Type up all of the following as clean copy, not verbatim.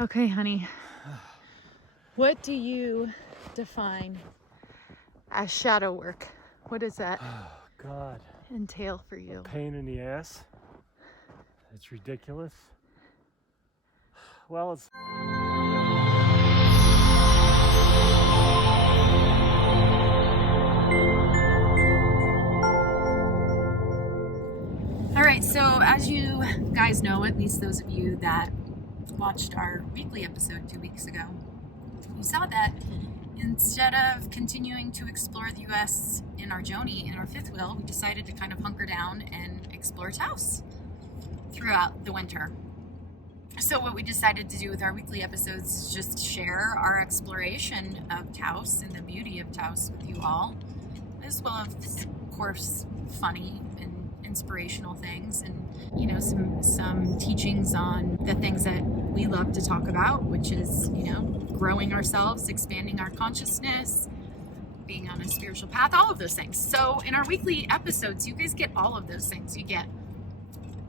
Okay, honey. What do you define as shadow work? What does that God. entail for you? Pain in the ass. It's ridiculous. Well, it's... All right, so as you guys know, at least those of you that watched our weekly episode 2 weeks ago, you saw that instead of continuing to explore the U.S. in our Joni, in our fifth wheel, we decided to kind of hunker down and explore Taos throughout the winter. So what we decided to do with our weekly episodes is just share our exploration of Taos and the beauty of Taos with you all, as well as, of course, funny and inspirational things, and some teachings on the things that we love to talk about, which is growing ourselves, expanding our consciousness, being on a spiritual path, all of those things. So in our weekly episodes, you guys get all of those things. You get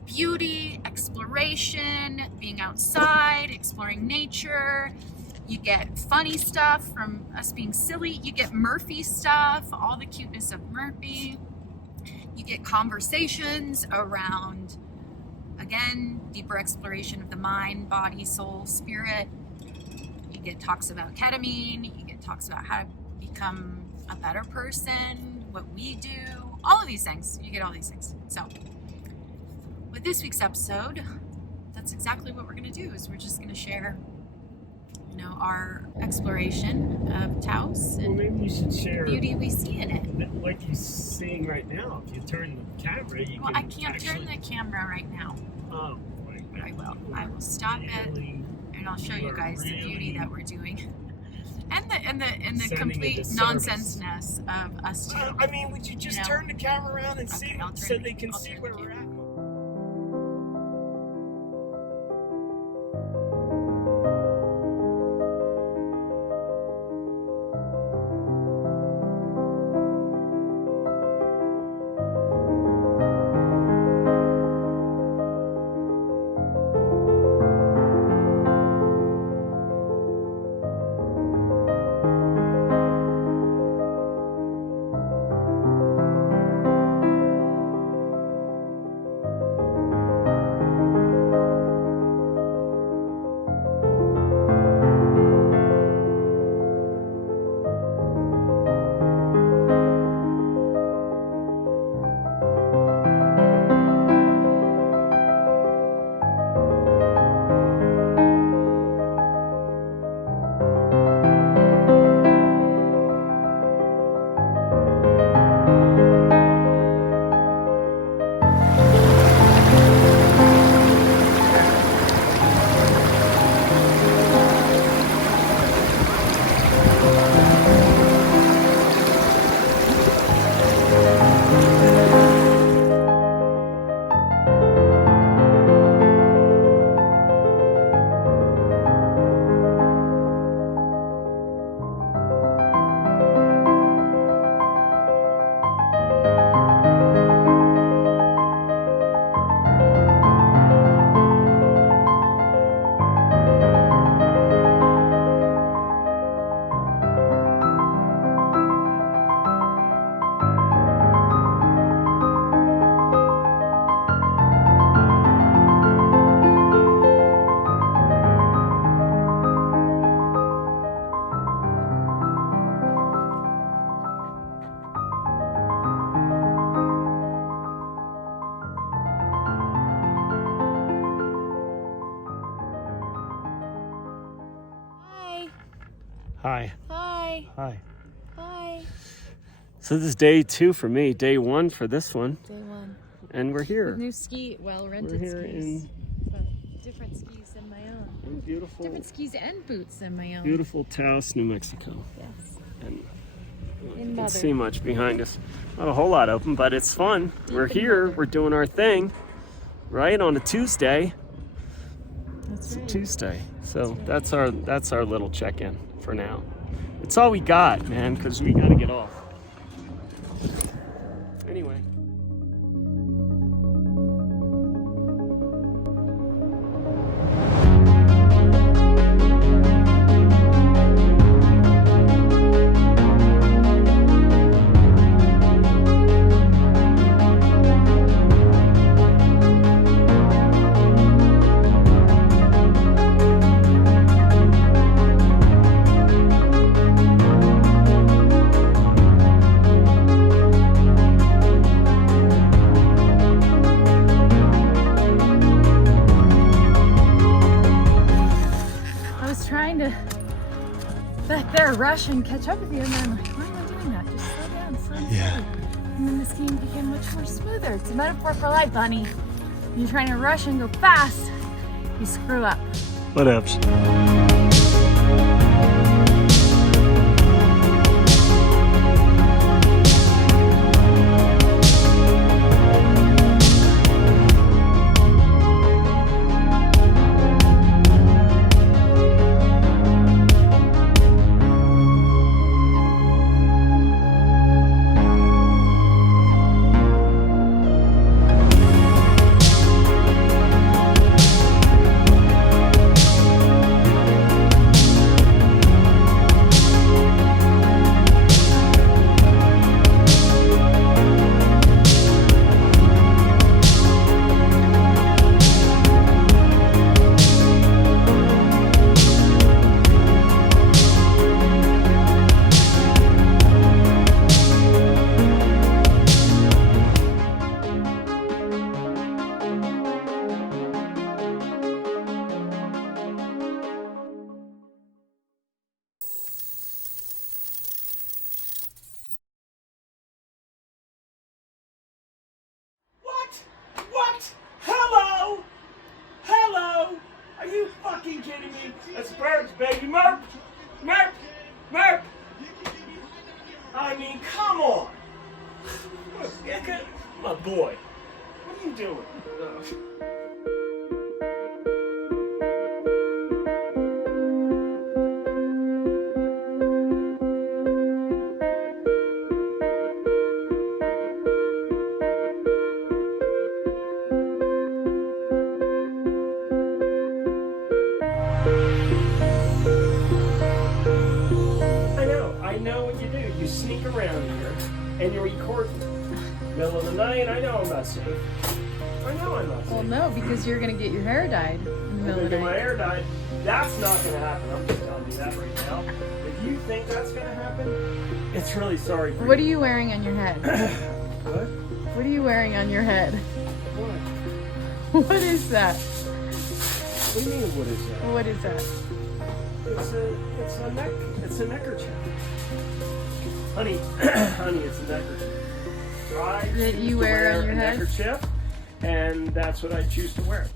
beauty, exploration, being outside, exploring nature. You get funny stuff from us being silly. You get Murphy stuff, all the cuteness of Murphy. You get conversations around, again, deeper exploration of the mind, body, soul, spirit. You get talks about ketamine. You get talks about how to become a better person, what we do, all of these things. You get all these things. So with this week's episode, that's exactly what we're going to do, is we're just going to share our exploration of Taos and maybe you should share the beauty we see in it. Like you're seeing right now. If you turn the camera, you Well, can I can't turn the camera right now. Oh, boy. But I will. I will stop it, and I'll show you guys the beauty that we're doing, and the complete nonsenseness of us too. I mean, would you just turn the camera around and see so they can see where we're at? Hi. Hi. Hi. Hi. So this is day 2 for me, day 1 for this one. Day 1. And we're here. With new rented We're here skis. But different skis than my own. in beautiful, Different skis and boots than my own. beautiful Taos, New Mexico. Yes. And In you Mother. can see much behind us. Not a whole lot open, but it's fun. We're in here. Mother. We're doing our thing, right, on a Tuesday. That's It's right. a Tuesday. So That's right. that's our little check-in for now. It's all we got, man, because we got to get off. Anyway. trying to back there rush and catch up with you, and then I'm like, why am I doing that? Just slow down, slow down. Yeah. And then the skiing became much more smoother. It's a metaphor for life, bunny. When you're trying to rush and go fast, you screw up. Whatevs. What? Hello? Hello? Are you fucking kidding me? That's birds, baby. Merp! Merp! Merp! I mean, come on. My boy. What are you doing? I know what you do. You sneak around here and you record me. Middle of the night, I know I'm not safe. I know I'm not safe. Well, no, because you're gonna get your hair dyed in the middle of the My night. hair dyed. That's not gonna happen. I'm just telling you that right now. If you think that's gonna happen, it's really sorry for What are you. you wearing on your head? What? What are you wearing on your head? What? What is that? What do you mean, what is that? What is that? It's a neckerchief. Honey, honey, it's a neckerchief. That you wear on your head? Neckerchief, and that's what I choose to wear.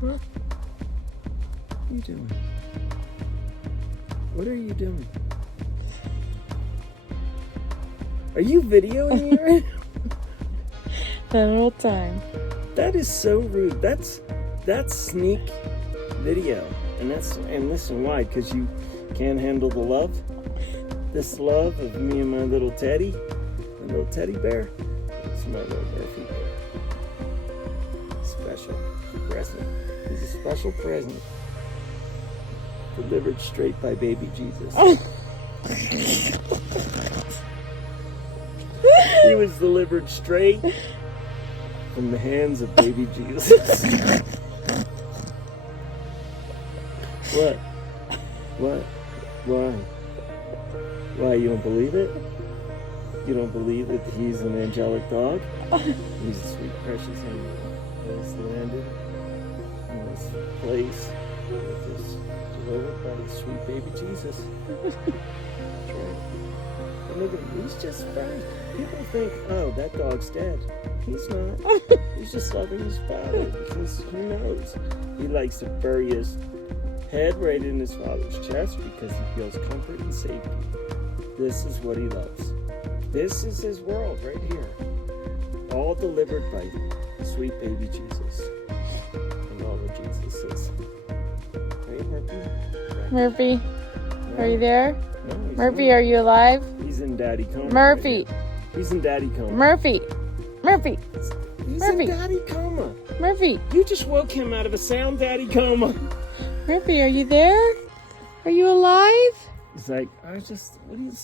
What are you doing? What are you doing? Are you videoing me right now? At all time. That is so rude. That's sneak video, and listen why? Because you can't handle the love. This love of me and my little teddy, my little teddy bear. It's my little Murphy bear. Special present. He's a special present delivered straight by baby Jesus. He was delivered straight from the hands of baby Jesus. What? What? Why? Why, you don't believe it? You don't believe that he's an angelic dog? He's a sweet, precious animal. He's landed in this place that is delivered by the sweet baby Jesus. That's right. And look at him, he's just fine. People think, oh, that dog's dead. He's not. He's just loving his father because he knows. He likes to bury his head right in his father's chest because he feels comfort and safety. This is what he loves. This is his world right here. All delivered by sweet baby Jesus. And all the Jesuses. Right, Murphy? Murphy, No. are you there? No, he's Murphy, not. are you alive? He's in daddy coma. Murphy. Right now. He's in daddy coma. Murphy. Murphy. He's Murphy. in daddy coma. Murphy. You just woke him out of a sound daddy coma. Murphy, are you there? Are you alive? He's like, what's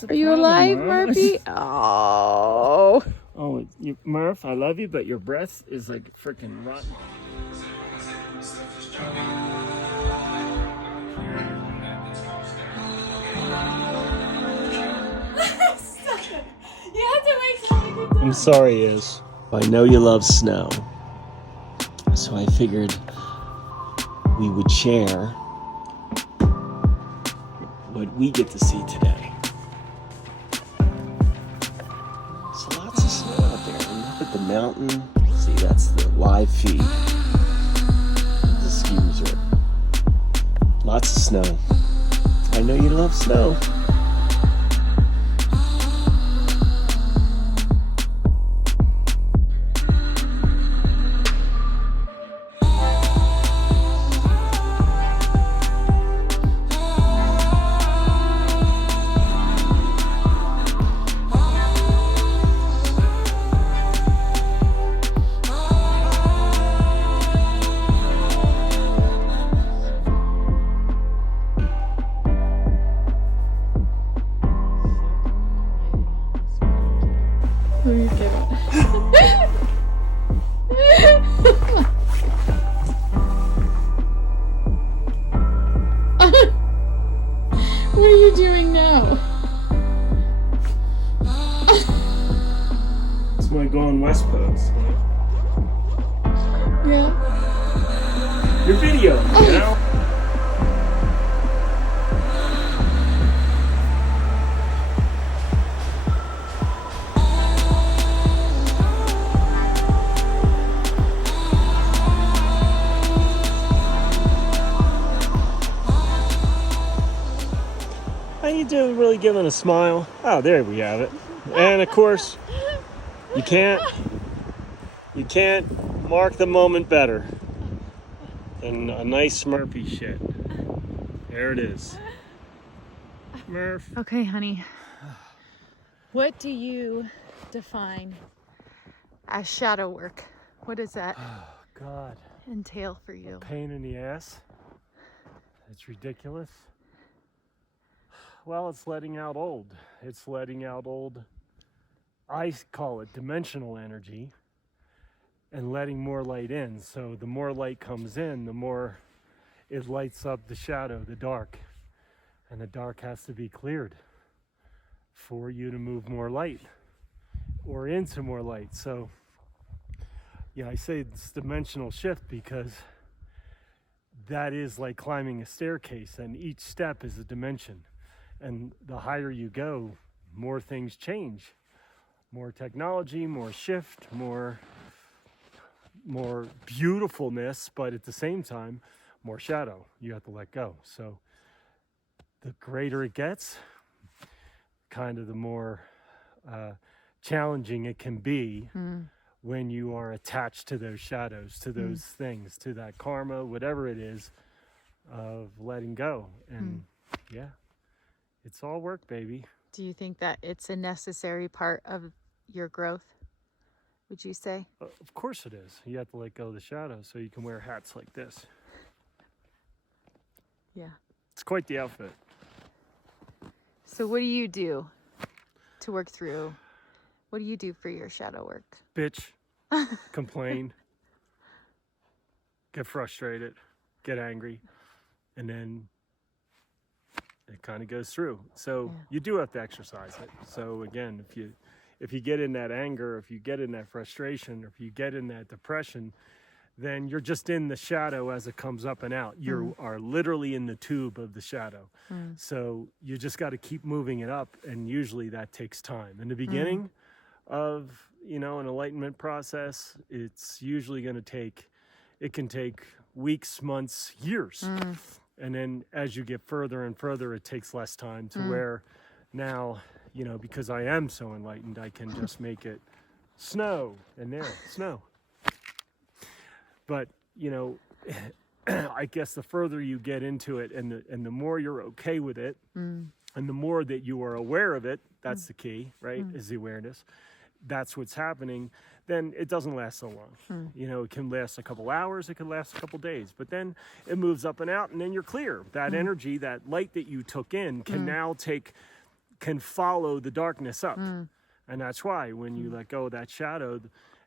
the Are you problem, alive, Mom? Murphy? Oh. Oh, Murph, I love you, but your breath is like freaking rotten. You have to make something. I'm sorry, I know you love snow. So I figured we would share what we get to see today. There's lots of snow out there. And look at the mountain. See, that's the live feed of the ski resort. Lots of snow. I know you love snow. What are you doing? What are you doing now? It's my Gone West pose. Yeah. Your video, you know? How you doing? Really giving a smile? Oh, there we have it. And of course, you can't mark the moment better than a nice Smurfy shit. There it is. Smurf. Okay, honey. What do you define as shadow work? What does that Oh, God. entail for you? Pain in the ass. It's ridiculous. Well, it's letting out old. It's letting out old, I call it dimensional energy, and letting more light in. So the more light comes in, the more it lights up the shadow, the dark. And the dark has to be cleared for you to move more light or into more light. So yeah, I say it's dimensional shift because that is like climbing a staircase, and each step is a dimension. And the higher you go, more things change. More technology, more shift, more beautifulness, but at the same time, more shadow you have to let go. So the greater it gets, kind of the more challenging it can be when you are attached to those shadows, to those things, to that karma, whatever it is, of letting go. And yeah, it's all work, baby. Do you think that it's a necessary part of your growth, would you say? Of course it is. You have to let go of the shadows so you can wear hats like this. Yeah. It's quite the outfit. So what do you do to work through? What do you do for your shadow work? Bitch, complain, get frustrated, get angry, and then it kind of goes through. So you do have to exercise it. So again, if you get in that anger, if you get in that frustration, or if you get in that depression, then you're just in the shadow as it comes up and out. You are literally in the tube of the shadow. So you just got to keep moving it up, and usually that takes time. In the beginning of, an enlightenment process, it's usually going to take, it can take weeks, months, years. And then as you get further and further, it takes less time to where now, because I am so enlightened, I can just make it snow, and there, snow. But, I guess the further you get into it, and the more you're okay with it, and the more that you are aware of it, that's the key, right, is the awareness. That's what's happening. Then it doesn't last so long. It can last a couple hours, it can last a couple days, but then it moves up and out, and then you're clear. That energy, that light that you took in can now can follow the darkness up. And that's why when you let go of that shadow,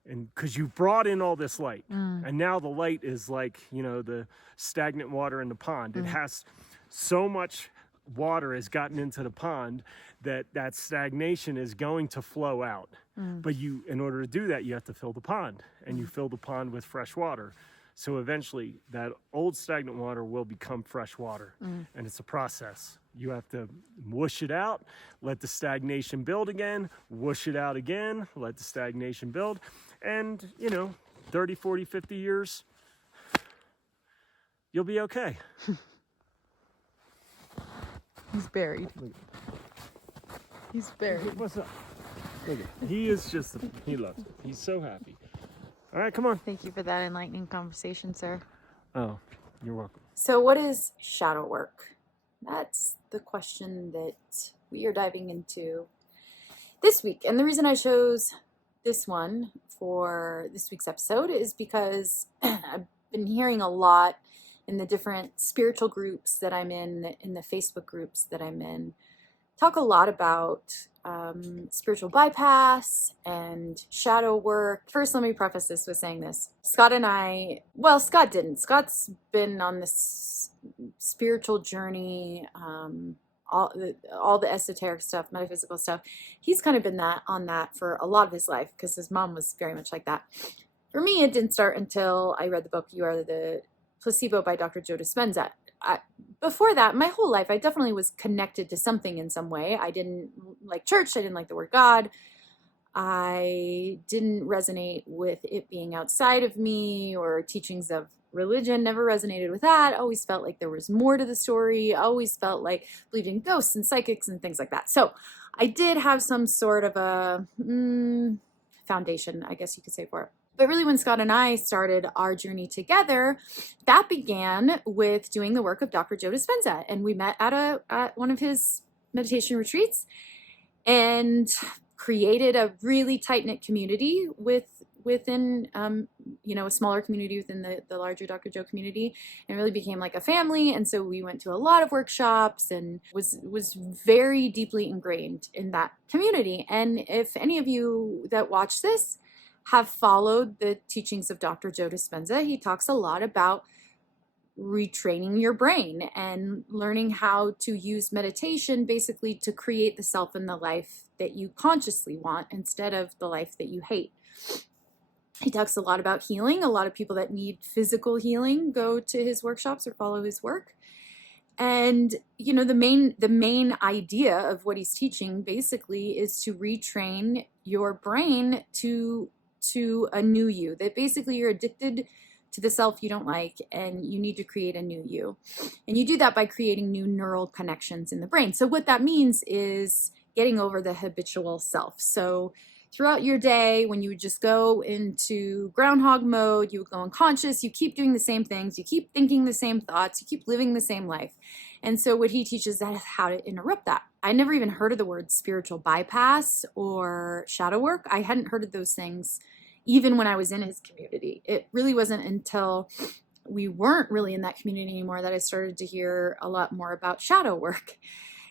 and because you brought in all this light, and now the light is like, the stagnant water in the pond. It has so much water has gotten into the pond that stagnation is going to flow out. But in order to do that, you have to fill the pond, and you fill the pond with fresh water. So eventually that old stagnant water will become fresh water. And it's a process. You have to whoosh it out, let the stagnation build again, whoosh it out again, let the stagnation build. And, 30, 40, 50 years, you'll be okay. He's buried. He's buried. What's up? Look at, he is just, he loves it. He's so happy. All right, come on. Thank you for that enlightening conversation, sir. Oh, you're welcome. So what is shadow work? That's the question that we are diving into this week. And the reason I chose this one for this week's episode is because I've been hearing a lot in the different spiritual groups that I'm in the Facebook groups that I'm in, talk a lot about spiritual bypass and shadow work. First, let me preface this with saying this. Scott and I, well, Scott didn't. Scott's been on this spiritual journey, all the esoteric stuff, metaphysical stuff. He's kind of been on that for a lot of his life because his mom was very much like that. For me, it didn't start until I read the book You Are the Placebo by Dr.Joe Dispenza. Before that, my whole life, I definitely was connected to something in some way. I didn't like church. I didn't like the word God. I didn't resonate with it being outside of me, or teachings of religion never resonated with that. Always felt like there was more to the story. Always felt like believed in ghosts and psychics and things like that. So I did have some sort of a foundation, I guess you could say, for it. But really, when Scott and I started our journey together, that began with doing the work of Dr. Joe Dispenza. And we met at one of his meditation retreats and created a really tight-knit community within a smaller community within the larger Dr. Joe community, and really became like a family. And so we went to a lot of workshops and was very deeply ingrained in that community. And if any of you that watch this have followed the teachings of Dr. Joe Dispenza, he talks a lot about retraining your brain and learning how to use meditation basically to create the self and the life that you consciously want instead of the life that you hate. He talks a lot about healing. A lot of people that need physical healing go to his workshops or follow his work. And, the main idea of what he's teaching basically is to retrain your brain to a new you, that basically you're addicted to the self you don't like and you need to create a new you. And you do that by creating new neural connections in the brain. So what that means is getting over the habitual self. So throughout your day, when you would just go into groundhog mode, you would go unconscious, you keep doing the same things, you keep thinking the same thoughts, you keep living the same life. And so what he teaches is how to interrupt that. I never even heard of the word spiritual bypass or shadow work. I hadn't heard of those things even when I was in his community. It really wasn't until we weren't really in that community anymore that I started to hear a lot more about shadow work.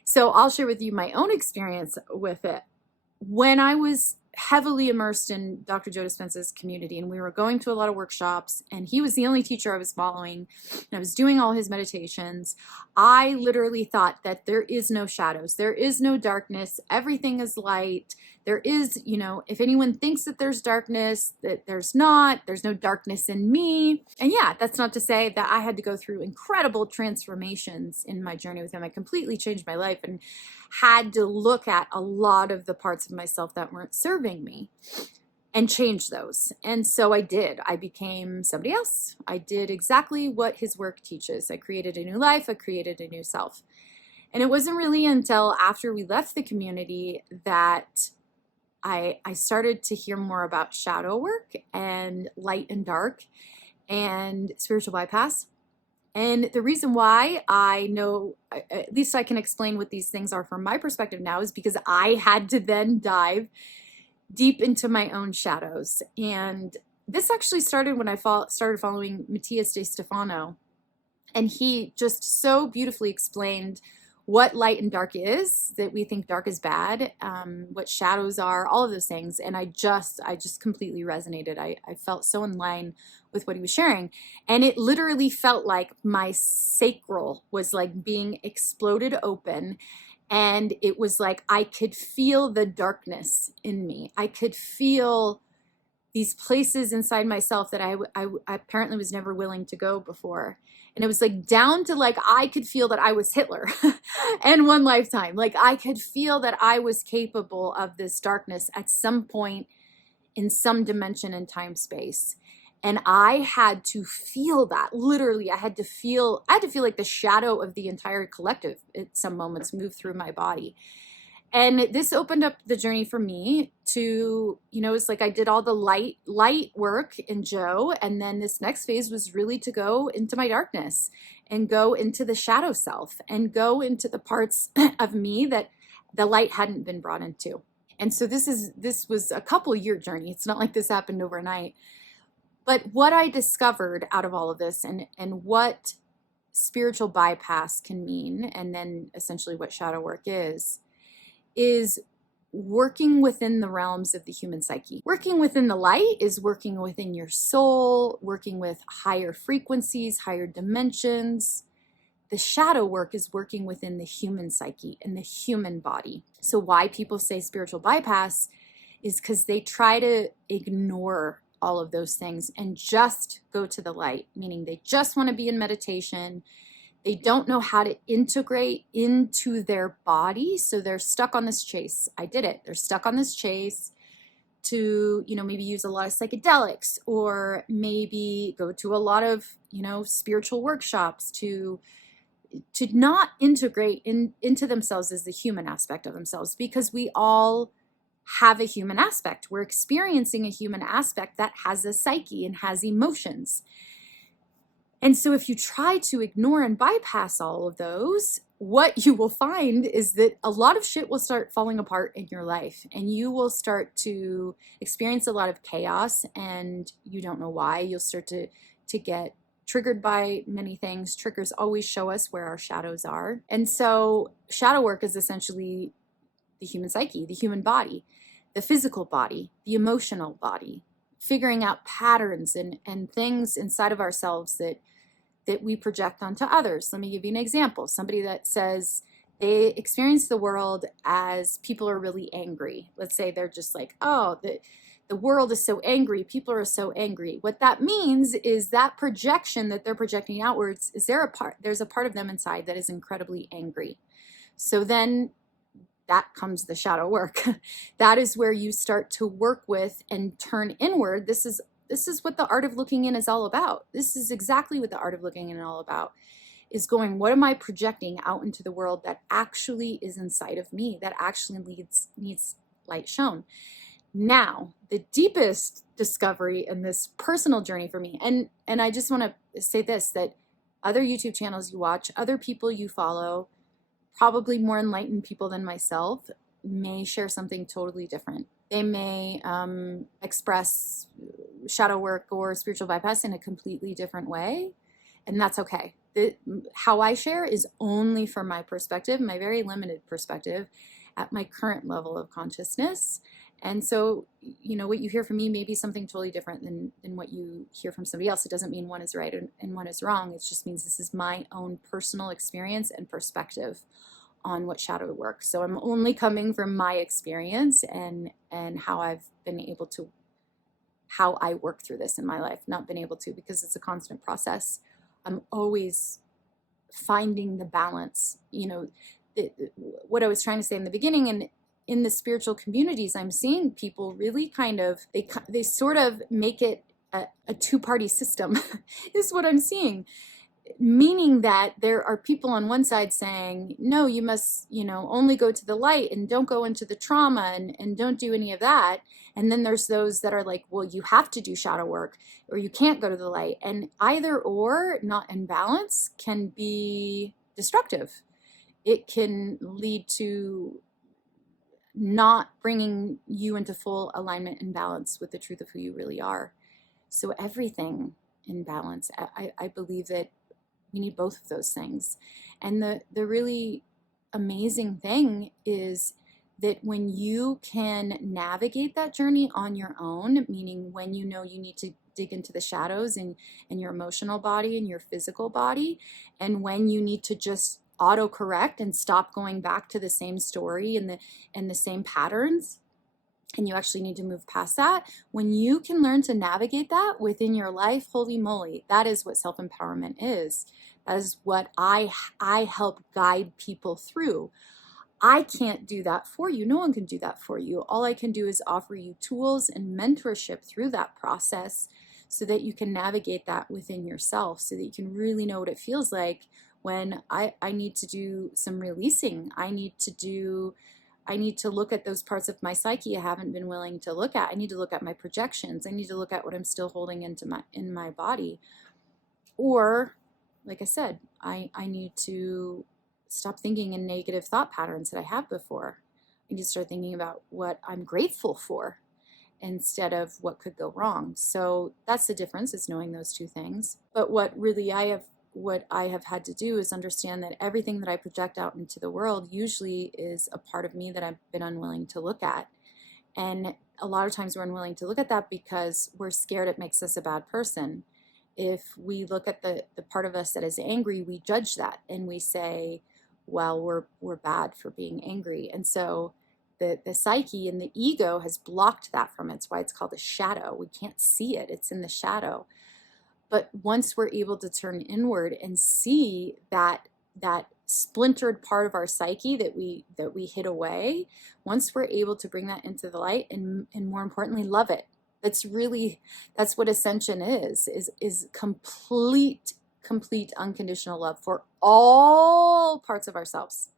So I'll share with you my own experience with it. When I was heavily immersed in Dr. Joe Dispenza's community, and we were going to a lot of workshops, and he was the only teacher I was following, and I was doing all his meditations, I literally thought that there is no shadows, there is no darkness, everything is light. There is, if anyone thinks that there's darkness, that there's no darkness in me. And yeah, that's not to say that I had to go through incredible transformations in my journey with him. I completely changed my life and had to look at a lot of the parts of myself that weren't serving me and change those. And so I did. I became somebody else. I did exactly what his work teaches. I created a new life. I created a new self. And it wasn't really until after we left the community that I started to hear more about shadow work and light and dark and spiritual bypass. And the reason why I know, at least I can explain what these things are from my perspective now, is because I had to then dive deep into my own shadows. And this actually started when I started following Matthias de Stefano. And he just so beautifully explained what light and dark is, that we think dark is bad, what shadows are, all of those things. And I just completely resonated. I felt so in line with what he was sharing. And it literally felt like my sacral was like being exploded open. And it was like I could feel the darkness in me. I could feel these places inside myself that I apparently was never willing to go before. And it was like down to like, I could feel that I was Hitler in one lifetime. Like I could feel that I was capable of this darkness at some point in some dimension in time space. And I had to feel that. Literally, I had to feel like the shadow of the entire collective at some moments move through my body. And this opened up the journey for me to, it's like I did all the light work in Joe. And then this next phase was really to go into my darkness and go into the shadow self and go into the parts of me that the light hadn't been brought into. And so this was a couple-year journey. It's not like this happened overnight. But what I discovered out of all of this and what spiritual bypass can mean, and then essentially what shadow work is working within the realms of the human psyche. Working within the light is working within your soul, working with higher frequencies, higher dimensions. The shadow work is working within the human psyche and the human body. So why people say spiritual bypass is because they try to ignore all of those things and just go to the light, meaning they just want to be in meditation. They don't know how to integrate into their body. So they're stuck on this chase. I did it. They're stuck on this chase to, maybe use a lot of psychedelics or maybe go to a lot of, spiritual workshops to not integrate into themselves as the human aspect of themselves, because we all have a human aspect. We're experiencing a human aspect that has a psyche and has emotions. And so if you try to ignore and bypass all of those, what you will find is that a lot of shit will start falling apart in your life, and you will start to experience a lot of chaos, and you don't know why. You'll start to get triggered by many things. Triggers always show us where our shadows are. And so shadow work is essentially the human psyche, the human body, the physical body, the emotional body, figuring out patterns and things inside of ourselves that we project onto others. Let me give you an example. Somebody that says they experience the world as people are really angry. Let's say they're just like, oh, the world is so angry. People are so angry. What that means is that projection that they're projecting outwards is there's a part of them inside that is incredibly angry. So then that comes the shadow work. That is where you start to work with and turn inward. This is what the art of looking in is all about. This is exactly what the art of looking in is all about, is going, what am I projecting out into the world that actually is inside of me, that actually needs light shown? Now, the deepest discovery in this personal journey for me, and I just want to say this, that other YouTube channels you watch, other people you follow, probably more enlightened people than myself, may share something totally different. They may express shadow work or spiritual bypass in a completely different way, and that's okay. How I share is only from my perspective, my very limited perspective, at my current level of consciousness. And so, what you hear from me may be something totally different than what you hear from somebody else. It doesn't mean one is right and one is wrong. It just means this is my own personal experience and perspective on what shadow work. So I'm only coming from my experience and how I've been able to, how I work through this in my life. Not been able to, because it's a constant process. I'm always finding the balance. What I was trying to say in the beginning, and in the spiritual communities, I'm seeing people really kind of, they sort of make it a two-party system is what I'm seeing. Meaning that there are people on one side saying, no, you must, only go to the light and don't go into the trauma and don't do any of that. And then there's those that are like, well, you have to do shadow work or you can't go to the light. And either or, not in balance, can be destructive. It can lead to not bringing you into full alignment and balance with the truth of who you really are. So everything in balance. I believe that we need both of those things. And the really amazing thing is that when you can navigate that journey on your own, meaning when you know you need to dig into the shadows in your emotional body and your physical body, and when you need to just autocorrect and stop going back to the same story and the same patterns, and you actually need to move past that. When you can learn to navigate that within your life, holy moly, that is what self-empowerment is. That is what I help guide people through. I can't do that for you. No one can do that for you. All I can do is offer you tools and mentorship through that process so that you can navigate that within yourself, so that you can really know what it feels like when I need to do some releasing. I need to look at those parts of my psyche I haven't been willing to look at. I need to look at my projections. I need to look at what I'm still holding in my body. Or, like I said, I need to stop thinking in negative thought patterns that I have before. I need to start thinking about what I'm grateful for instead of what could go wrong. So that's the difference, is knowing those two things. But what I have had to do is understand that everything that I project out into the world usually is a part of me that I've been unwilling to look at. And a lot of times we're unwilling to look at that because we're scared it makes us a bad person. If we look at the part of us that is angry, we judge that and we say, well, we're bad for being angry. And so the psyche and the ego has blocked that from it. That's why it's called a shadow. We can't see it. It's in the shadow. But once we're able to turn inward and see that splintered part of our psyche that we hid away, once we're able to bring that into the light and more importantly, love it. That's what ascension is complete unconditional love for all parts of ourselves.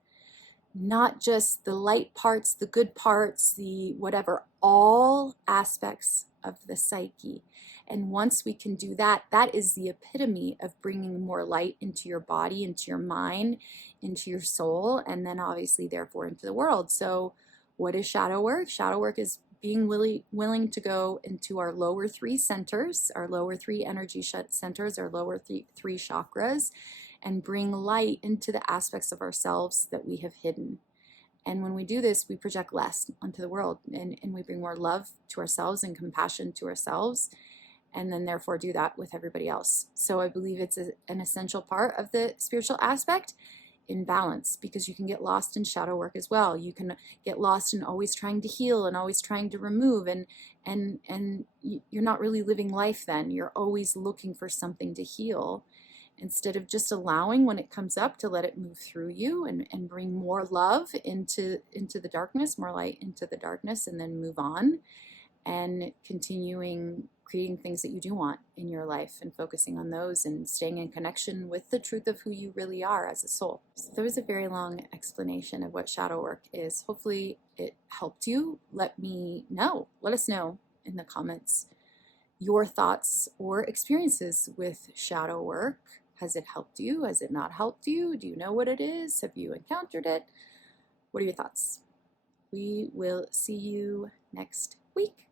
Not just the light parts, the good parts, the whatever, all aspects of the psyche. And once we can do that, that is the epitome of bringing more light into your body, into your mind, into your soul, and then obviously, therefore, into the world. So what is shadow work? Shadow work is being willing to go into our lower three centers, our lower three energy centers, our lower three chakras, and bring light into the aspects of ourselves that we have hidden. And when we do this, we project less onto the world, and we bring more love to ourselves and compassion to ourselves, and then therefore do that with everybody else. So I believe it's an essential part of the spiritual aspect in balance, because you can get lost in shadow work as well. You can get lost in always trying to heal and always trying to remove, and you're not really living life then. You're always looking for something to heal, instead of just allowing when it comes up to let it move through you and bring more love into the darkness, more light into the darkness, and then move on and continuing creating things that you do want in your life and focusing on those and staying in connection with the truth of who you really are as a soul. So there was a very long explanation of what shadow work is. Hopefully it helped you. Let us know in the comments your thoughts or experiences with shadow work. Has it helped you? Has it not helped you? Do you know what it is? Have you encountered it? What are your thoughts? We will see you next week.